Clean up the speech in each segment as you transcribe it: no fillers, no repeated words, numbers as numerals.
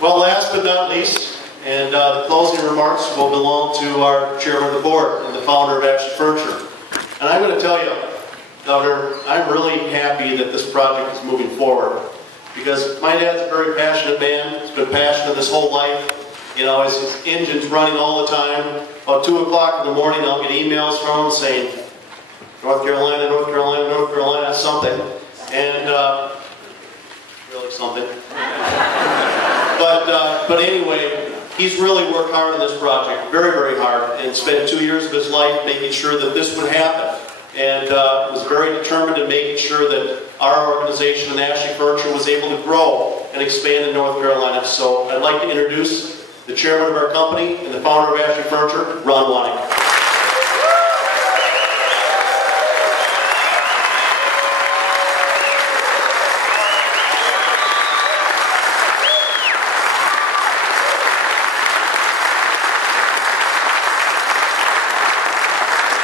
Well, last but not least, and the closing remarks will belong to our chairman of the board and the founder of Ashley Furniture. And I'm going to tell you, Governor, I'm really happy that this project is moving forward, because my dad's a very passionate man. He's been passionate his whole life. You know, his engine's running all the time. About 2 o'clock in the morning, I'll get emails from him saying, North Carolina, North Carolina, North Carolina, something. And, really something. But anyway, he's really worked hard on this project, very, very hard, and spent 2 years of his life making sure that this would happen. And was very determined in making sure that our organization and Ashley Furniture was able to grow and expand in North Carolina. So I'd like to introduce the chairman of our company and the founder of Ashley Furniture, Ron Wanek.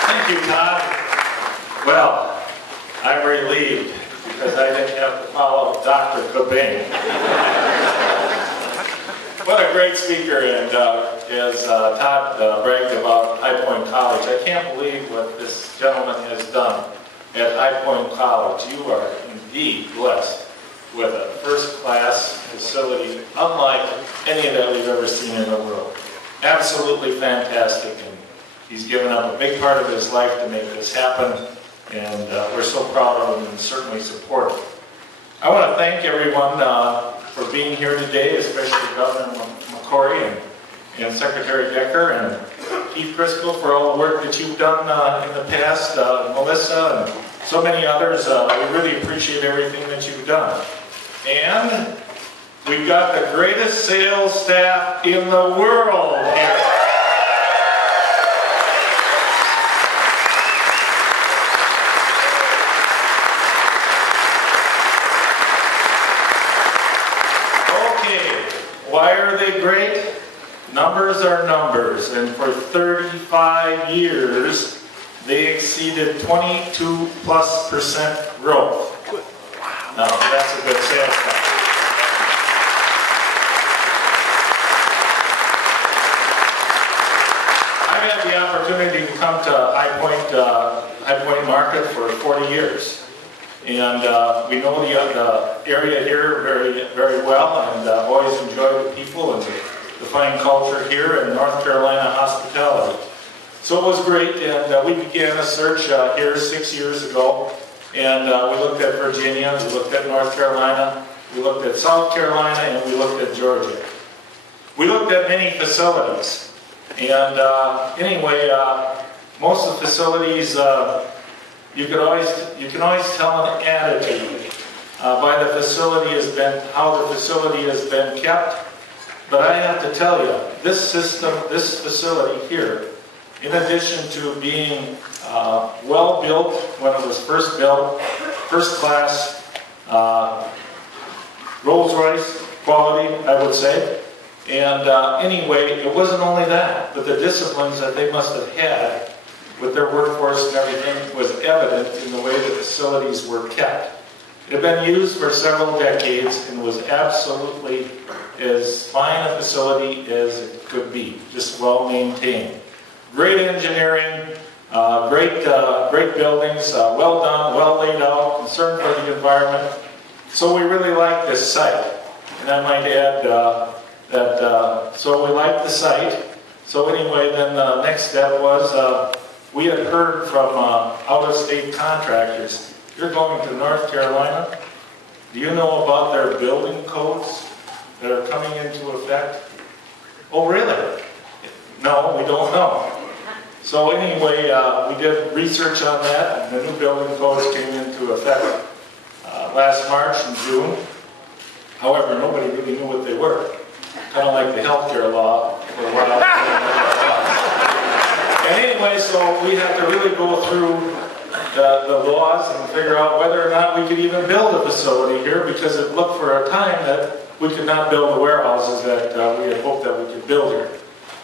Thank you, Todd. Well, I'm relieved because I didn't have to follow Dr. Cobain. What a great speaker, and as Todd bragged about High Point College, I can't believe what this gentleman has done at High Point College. You are indeed blessed with a first-class facility, unlike any that we've ever seen in the world. Absolutely fantastic, and he's given up a big part of his life to make this happen, and we're so proud of him and certainly support him. I want to thank everyone for being here today, especially Governor McCory and Secretary Decker and Keith Crisco for all the work that you've done in the past, Melissa and so many others. We really appreciate everything that you've done. And we've got the greatest sales staff in the world here. Why are they great? Numbers are numbers, and for 35 years, they exceeded 22+% growth. Now, that's a good sales staff. I've had the opportunity to come to High Point Market for 40 years. And we know the area here very, very well, and always enjoy the people and the fine culture here in North Carolina hospitality. So it was great, and we began a search here 6 years ago, and we looked at Virginia, we looked at North Carolina, we looked at South Carolina, and we looked at Georgia. We looked at many facilities, and anyway, most of the facilities you can always tell an attitude by the facility how the facility has been kept. But I have to tell you, this facility here, in addition to being well built when it was first built, first class, Rolls-Royce quality, I would say. And anyway, it wasn't only that, but the disciplines that they must have had with their workforce and everything was evident in the way the facilities were kept. It had been used for several decades and was absolutely as fine a facility as it could be, just well maintained. Great engineering, great buildings, well done, well laid out, concern for the environment. So we really like this site. And I might add so we like the site. So anyway, then the next step was we had heard from out-of-state contractors. You're going to North Carolina? Do you know about their building codes that are coming into effect? Oh, really? No, we don't know. So anyway, we did research on that, and the new building codes came into effect last March and June. However, nobody really knew what they were. Kind of like the healthcare law for a while. And anyway, so we had to really go through the laws and figure out whether or not we could even build a facility here, because it looked for a time that we could not build the warehouses that we had hoped that we could build here.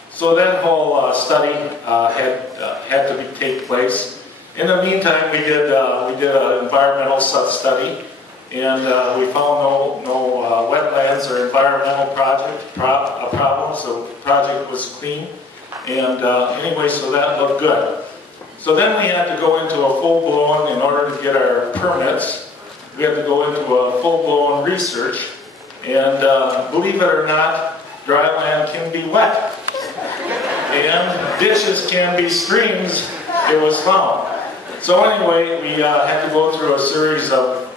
So that whole study had to take place. In the meantime, we did an environmental study, and we found no wetlands or environmental problems. The project was clean, and anyway, so that looked good. So then we had to go into a full-blown, in order to get our permits, we had to go into a full-blown research, and believe it or not, dry land can be wet, and ditches can be streams, it was found. So anyway, we had to go through a series of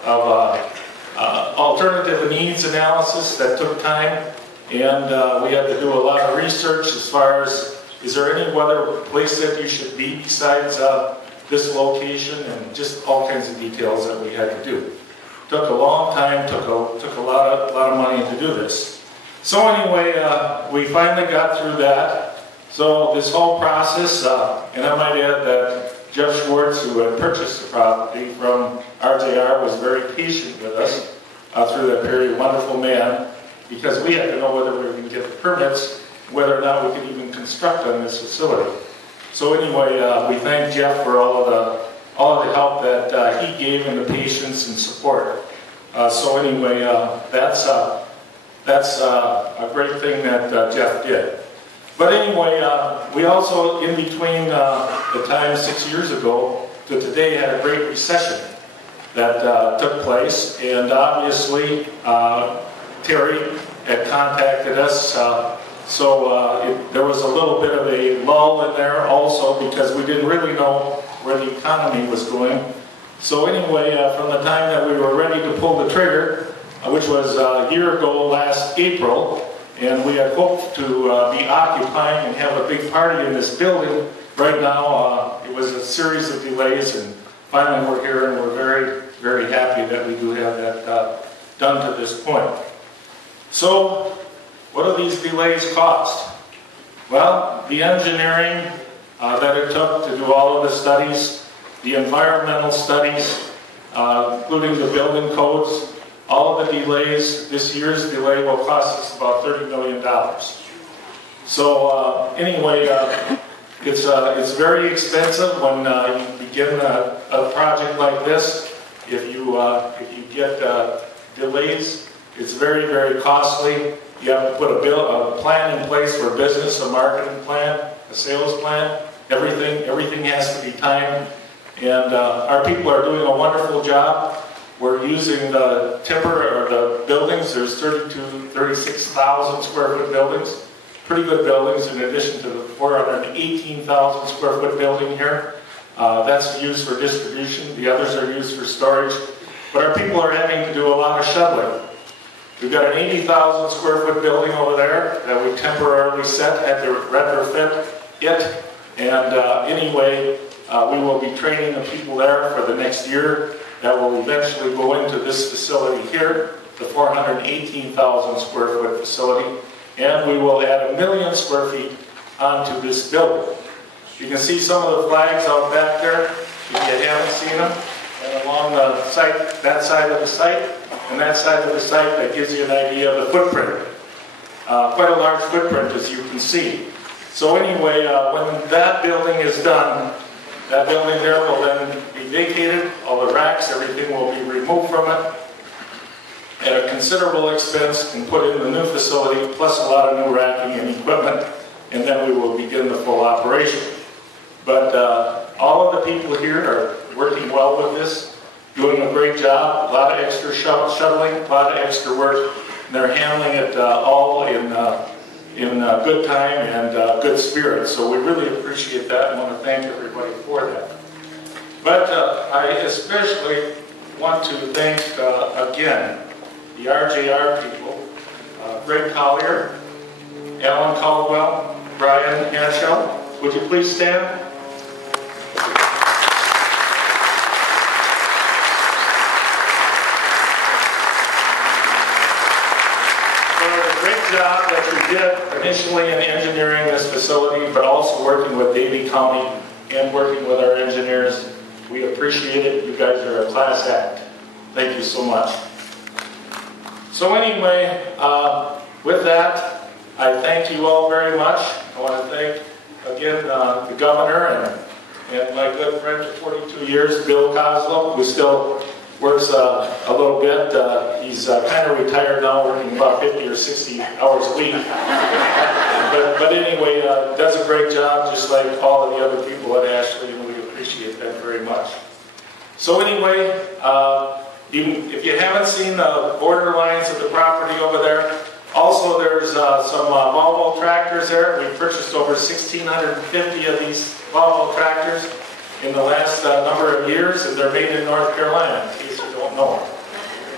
alternative needs analysis that took time, and we had to do a lot of research as far as, is there any other place that you should be besides this location, and just all kinds of details that we had to do. Took a long time, took a lot of money to do this. So anyway, we finally got through that. So this whole process, and I might add that Jeff Schwartz, who had purchased the property from RJR, was very patient with us through that period. Wonderful man, because we had to know whether we were going to get the permits, whether or not we could even construct on this facility. So anyway, we thank Jeff for all of the help that he gave, and the patience and support. So anyway, that's a great thing that Jeff did. But anyway, we also, in between the time 6 years ago to today, had a great recession that took place, and obviously Terry had contacted us, there was a little bit of a lull in there also, because we didn't really know where the economy was going. So anyway, from the time that we were ready to pull the trigger, which was a year ago last April, and we had hoped to be occupying and have a big party in this building. Right now, it was a series of delays, and finally we're here, and we're very, very happy that we do have that done to this point. So, what do these delays cost? Well, the engineering that it took to do all of the studies, the environmental studies, including the building codes, all of the delays, this year's delay will cost us about $30 million. So anyway, it's very expensive when you begin a project like this. If you get delays, it's very, very costly. You have to put a plan in place for a business, a marketing plan, a sales plan. Everything has to be timed. And our people are doing a wonderful job. We're using the timber, or the buildings. There's 36,000 square foot buildings. Pretty good buildings, in addition to the 418,000 square foot building here. That's used for distribution. The others are used for storage. But our people are having to do a lot of shoveling. We've got an 80,000 square foot building over there that we temporarily had to retrofit it. And anyway, we will be training the people there for the next year. That will eventually go into this facility here, the 418,000 square foot facility. And we will add 1 million square feet onto this building. You can see some of the flags out back there, if you haven't seen them. And along the site, that side of the site, and that side of the site, that gives you an idea of the footprint. Quite a large footprint, as you can see. So anyway, when that building is done, that building there will then be vacated. All the racks, everything will be removed from it at a considerable expense and put in the new facility, plus a lot of new racking and equipment, and then we will begin the full operation. But all of the people here are working well with this, doing a great job, a lot of extra shuttling, a lot of extra work, and they're handling it all in good time and good spirit. So we really appreciate that and want to thank everybody for that. But I especially want to thank, again, the RJR people, Greg Collier, Alan Caldwell, Brian Hanschel. Would you please stand? Job that you did initially in engineering this facility, but also working with Davie County and working with our engineers. We appreciate it. You guys are a class act. Thank you so much. So anyway, with that, I thank you all very much. I want to thank, again, the governor and my good friend for 42 years, Bill Kozlow, who still works a little bit. He's kind of retired now, working about 50 or 60 hours a week. But anyway, does a great job, just like all of the other people at Ashley, and we appreciate that very much. So anyway, if you haven't seen the border lines of the property over there, also there's some Volvo tractors there. We purchased over 1,650 of these Volvo tractors in the last number of years, and they're made in North Carolina, in case you don't know.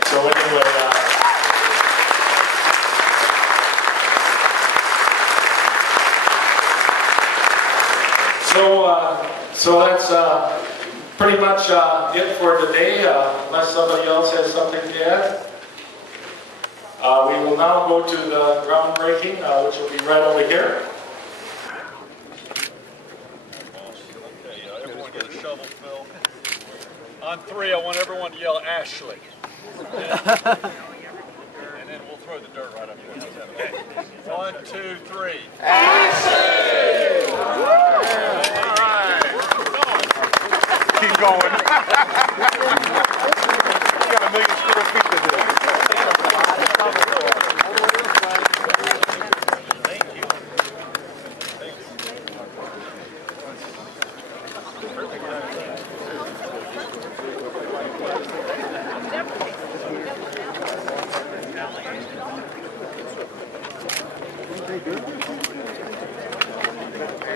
So anyway, so that's pretty much it for today, unless somebody else has something to add. We will now go to the groundbreaking, which will be right over here. Everyone get a shovel, Phil. On 3, I want everyone to yell Ashley. And then we'll throw the dirt right up here. Okay. 1, 2, 3. Ashley! All right. Keep going. You got 1 million square feet to do.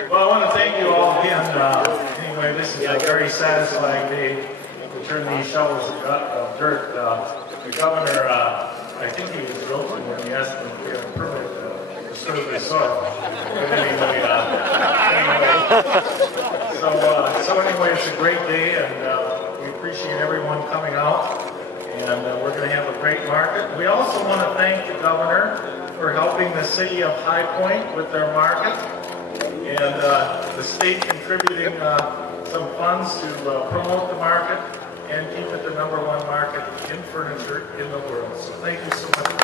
Well, I want to thank you all again. Anyway, this is a very satisfying day to turn these shovels of dirt. The governor, I think he was joking when he asked them if we had a permit to disturb the soil. But anyway, so anyway, it's a great day, and we appreciate everyone coming out. And we're going to have a great market. We also want to thank the governor for helping the city of High Point with their market, and the state contributing some funds to promote the market and keep it the #1 market in furniture in the world. So thank you so much.